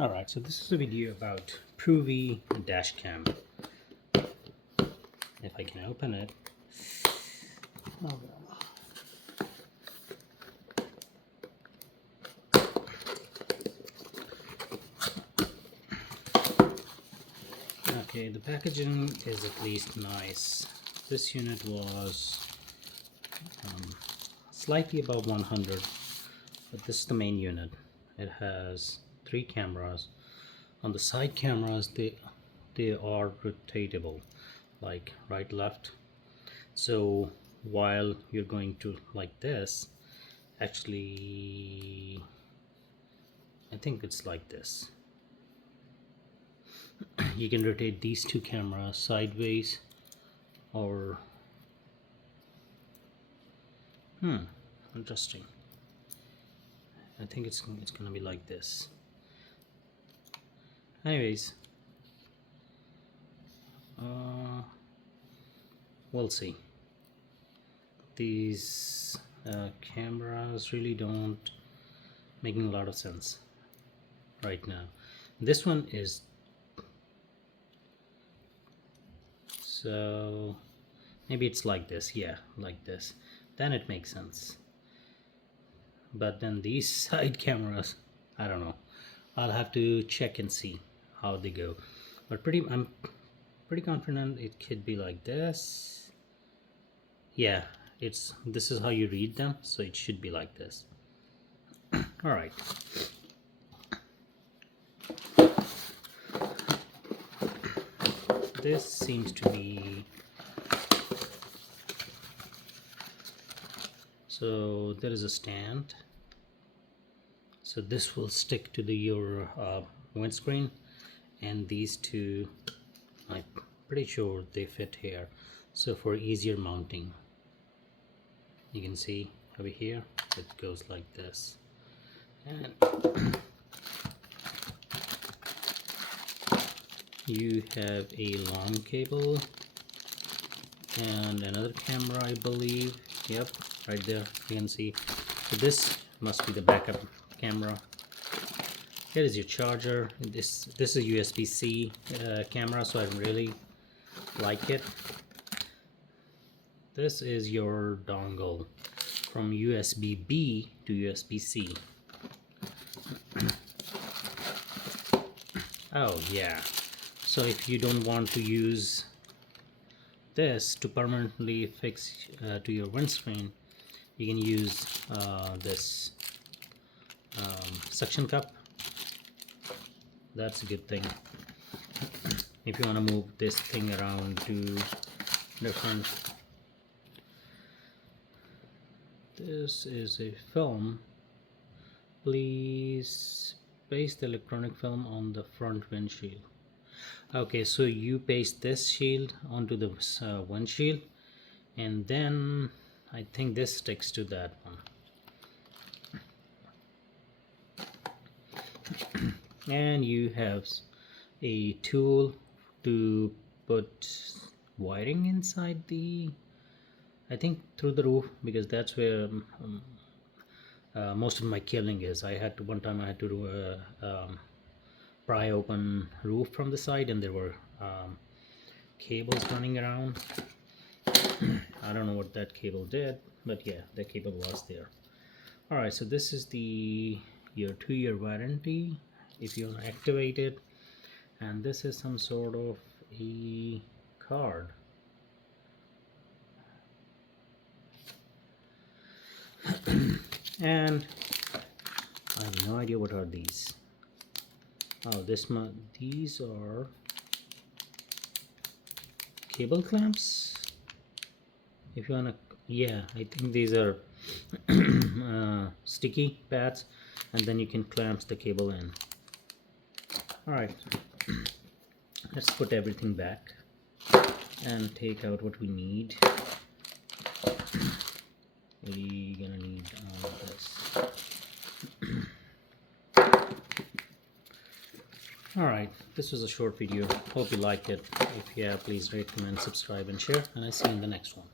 Alright, so this is a video about PRUVEEO dash cam. If I can open it. Oh, okay, the packaging is at least nice. This unit was slightly above 100, but this is the main unit. It has 3 cameras. On the side cameras, they are rotatable, like right, left. So while you're going to like this, actually I think it's like this. You can rotate these 2 cameras sideways or interesting. I think it's gonna be like this. Anyways, we'll see. These cameras really don't making a lot of sense right now. This one is, so maybe it's like this. Yeah, like this, then it makes sense. But then these side cameras, I don't know. I'll have to check and see how they go, but I'm pretty confident it could be like this. Yeah, this is how you read them, so it should be like this. All right. This seems to be, so there is a stand, so this will stick to your windscreen, and these 2, I'm pretty sure they fit here, so for easier mounting. You can see over here it goes like this, and you have a long cable and another camera, I believe. Yep, right there you can see. So this must be the backup camera. Here is your charger. This is USB-C camera, so I really like it. This is your dongle from USB-B to USB-C. Oh yeah, so if you don't want to use this to permanently fix to your windscreen, you can use this suction cup. That's a good thing if you want to move this thing around to different. This is a film. Please paste the electronic film on the front windshield. Okay, so you paste this shield onto the windshield, and then I think this sticks to that one. And you have a tool to put wiring inside the, I think through the roof, because that's where most of my killing is. One time I had to do a pry open roof from the side, and there were cables running around. I don't know what that cable did, but yeah, the cable was there. Alright, so this is your 2-year warranty if you want to activate it, and this is some sort of a card. And I have no idea what are these. Oh, these are cable clamps. If you wanna, yeah, I think these are sticky pads, and then you can clamp the cable in. All right, let's put everything back and take out what we need. We're gonna need all of this. Alright, this was a short video. Hope you liked it. If yeah, please rate, comment, subscribe, and share, and I'll see you in the next one.